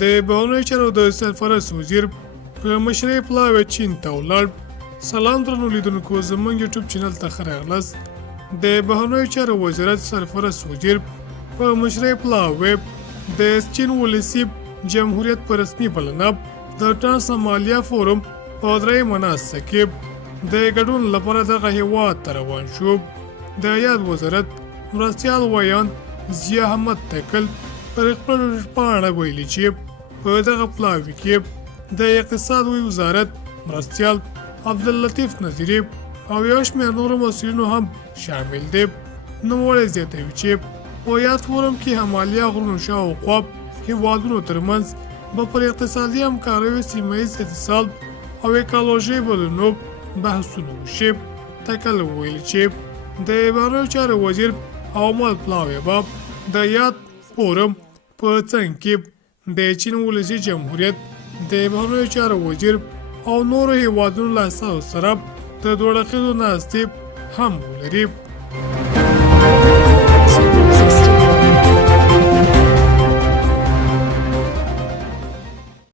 د بهرنیو چارو د سرپرست وزیر په مشرۍ پلاوی چین ته ولاړ. سلام درنو لیدونکو، زموږ یوټیوب چینل ته ښه راغلاست. د بهرنیو چارو وزارت سرپرست وزیر په مشرۍ پلاوی د چین ولسي جمهوریت په رسمي بلنه د ټرانس مالیا فورم په درېیمه ناسته کې د ګډون لپاره دغه هیواد ته روان شو. د یاد وزارت مرستیال ویان ضیا احمد تکل پر خپل پاڼه ویلي چې په دغه پلاوي کې د اقتصاد وزارت مرستیال عبداللطیف نظیري او یو شمېر نورو مسؤلینو هم شامل دي. نوموړی زیاتوي چې په یاد فورم کې همالیا غرونو شاوخوا هیوادونو ترمنځ به پر اقتصادي همکاریو، سیمه ییز اتصال او ایکالوژي بدلونو بحثونه وشي. تکل وویل چې د بهرنیو چارو وزیر او مال پلاوی به د یاد فورم په څنګ کې د چین ولسي جمهوریت د بهرنیو چارو وزیر او نورو هیوادونو له اساسو سره د دوه اړخیزو ناستې هم ولري.